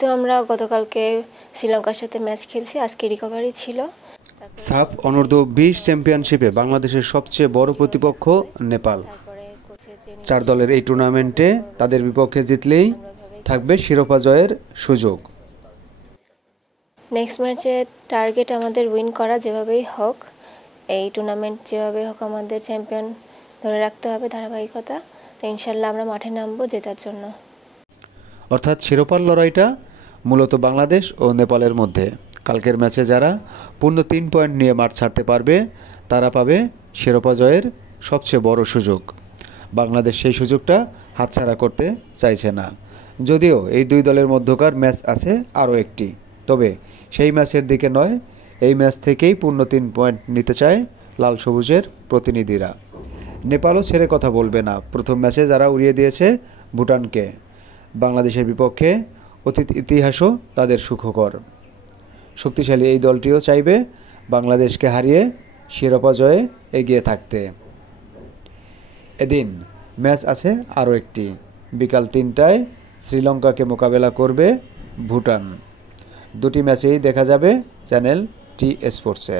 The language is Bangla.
যেহেতু আমরা গতকালকে শ্রীলঙ্কার সাথে ম্যাচ খেলছি, আজকে রিকভারি ছিল। সাফ অনূর্ধ্ব-20 চ্যাম্পিয়নশিপে বাংলাদেশের সবচেয়ে বড় প্রতিপক্ষ নেপাল। 4 দলের এই টুর্নামেন্টে তাদের বিপক্ষে জিতলেই থাকবে শিরোপা জয়ের সুযোগ। নেক্সট ম্যাচে টার্গেট আমাদের উইন করা, যেভাবেই হোক এই টুর্নামেন্ট যেভাবে হোক আমাদের চ্যাম্পিয়ন ধরে রাখতে হবে ধারাবাহিকতা। তো ইনশাল্লাহ আমরা মাঠে নামবো জেতার জন্য। অর্থাৎ শিরোপার লড়াইটা মূলত বাংলাদেশ ও নেপালের মধ্যে। কালকের ম্যাচে যারা পূর্ণ 3 পয়েন্ট নিয়ে মাঠ ছাড়তে পারবে তারা পাবে শিরোপা জয়ের সবচেয়ে বড় সুযোগ। বাংলাদেশ সেই সুযোগটা হাতছাড়া করতে চাইছে না। যদিও এই দুই দলের মধ্যকার ম্যাচ আছে আরও একটি, তবে সেই ম্যাচের দিকে নয়, এই ম্যাচ থেকেই পূর্ণ 3 পয়েন্ট নিতে চায় লাল সবুজের প্রতিনিধিরা। নেপালও ছেড়ে কথা বলবে না। প্রথম ম্যাচে যারা উড়িয়ে দিয়েছে ভুটানকে, বাংলাদেশের বিপক্ষে অতীত ইতিহাসও তাদের সুখকর। শক্তিশালী এই দলটিও চাইবে বাংলাদেশকে হারিয়ে শিরোপা জয়ে এগিয়ে থাকতে। এদিন ম্যাচ আছে আরও একটি। বিকাল 3টায় শ্রীলঙ্কাকে মোকাবেলা করবে ভুটান। দুটি ম্যাচেই দেখা যাবে চ্যানেল টি স্পোর্টসে।